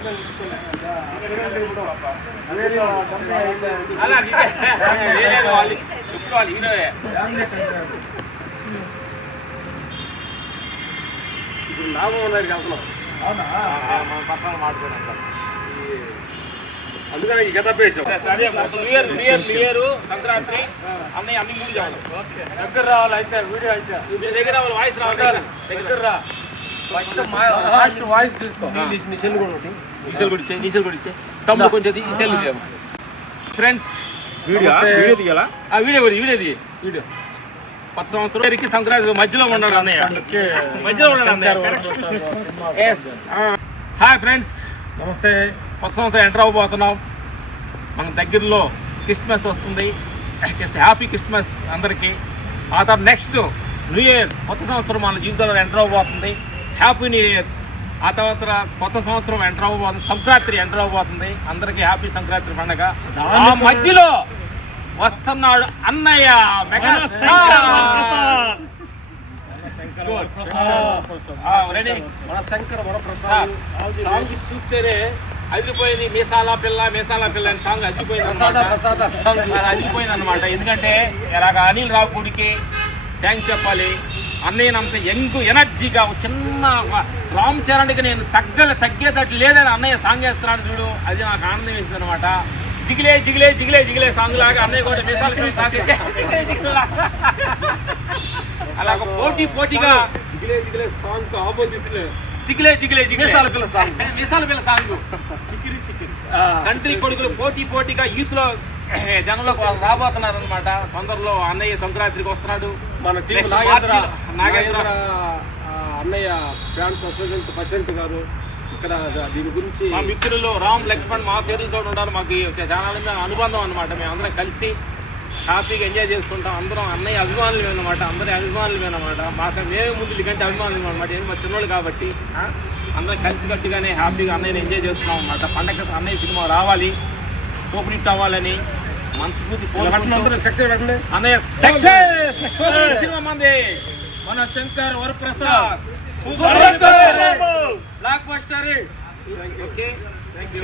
ఇప్పుడు లాభం ఉన్నది వెళ్తున్నాం. అవునా, మన పర్సనల్ మాట్లాడాం అందుకని ఈ గత పేసాం. అదే న్యూ సంక్రాంతి అన్నీ అన్ని మూడు చేయాలి. దగ్గర రావాలి అయితే వీడియో అయితే దగ్గర రావాలి, వాయిస్ రావాలి. దగ్గర రా ఫస్ట్ వాయిస్ తీసుకో. నిషేల్ కూడా ఇచ్చే తమ్ముడు కొంచెం నిషేల్ ఫ్రెండ్స్. వీడియో తీయాలా? వీడియో కొత్త సంవత్సరం సంక్రాంతి మధ్యలో ఉన్నాడు అన్నయ్య. హాయ్ ఫ్రెండ్స్, నమస్తే. కొత్త సంవత్సరం ఎంటర్ అవ్వబోతున్నాం. మన దగ్గరలో క్రిస్మస్ వస్తుంది. హ్యాపీ క్రిస్మస్ అందరికీ. ఆ తర్వాత నెక్స్ట్ న్యూ ఇయర్, కొత్త సంవత్సరం మన జీవితంలో ఎంటర్ అవ్వబోతుంది. Happy new year. ఆ తర్వాత కొత్త సంవత్సరం ఎంటర్ అవ్వబోతుంది. సంక్రాంతి ఎంటర్ అవ్వబోతుంది. అందరికీ హ్యాపీ సంక్రాంతి పండుగ. ఆ మధ్యలో వస్తున్నాడు అన్నయ్య మెగాస్టార్ శంకర్ వరప్రసాద్. సాంగ్ చూస్తేనే అదిరిపోయింది. మీసాల పిల్ల అని సాంగ్ అదిరిపోయింది అనమాట. ఎందుకంటే ఇలాగ అనిల్ రావుపూడికి థ్యాంక్స్ చెప్పాలి. అన్నయ్యనంత యంగ్ ఎనర్జీగా చిన్న రామ్ చరణ్కి నేను తగ్గేటట్టు లేదని అన్నయ్య సాంగ్ చేస్తున్నాడు చూడు, అది నాకు ఆనందం వేసింది అనమాట. జిగిలే జిగిలే జిగిలే జిగిలే సాంగ్ లాగా అన్నయ్య కూడా మీసాల పిల్ల సాంగ్ అలాగ పోటీగా జిగిలే జిగిలే సాంగ్ ఆపోజిట్ జిగిలే జిగిలే మీసాల పిల్ల సాంగ్ కంట్రీ కొడుకులు పోటీగా యూత్ లో జనంలోకి రాబోతున్నారు అనమాట. తొందరలో అన్నయ్య సంక్రాంతికి వస్తున్నాడు. మన టీం నాగేంద్ర అన్నయ్య ఫ్యాన్స్ అసోసియేషన్ ప్రెసిడెంట్ గారు ఇక్కడ దీని గురించి మా మిత్రులు రామ్ లక్ష్మణ్ మా పేరులతో ఉంటారు. మాకు చాలా అనుబంధం అనమాట. మేము అందరం కలిసి హ్యాపీగా ఎంజాయ్ చేస్తుంటాం. అందరం అన్నయ్య అభిమానులు అనమాట. అందరి అభిమానులు అనమాట. మాకు మేమే ముందు కంటే అభిమానులు అనమాట. ఏమి మా చిన్నోళ్ళు కాబట్టి అందరం కలిసికట్టుగానే హ్యాపీగా అన్నయ్యని ఎంజాయ్ చేస్తున్నాం అనమాట. పండగ అన్నయ్య సినిమా రావాలి, సూపర్ హిట్ అవ్వాలని మనస్ఫూర్తి అన్నయ్య సక్సెస్ సినిమా మంది మన Shankar Varaprasad block buster. Okay, thank you.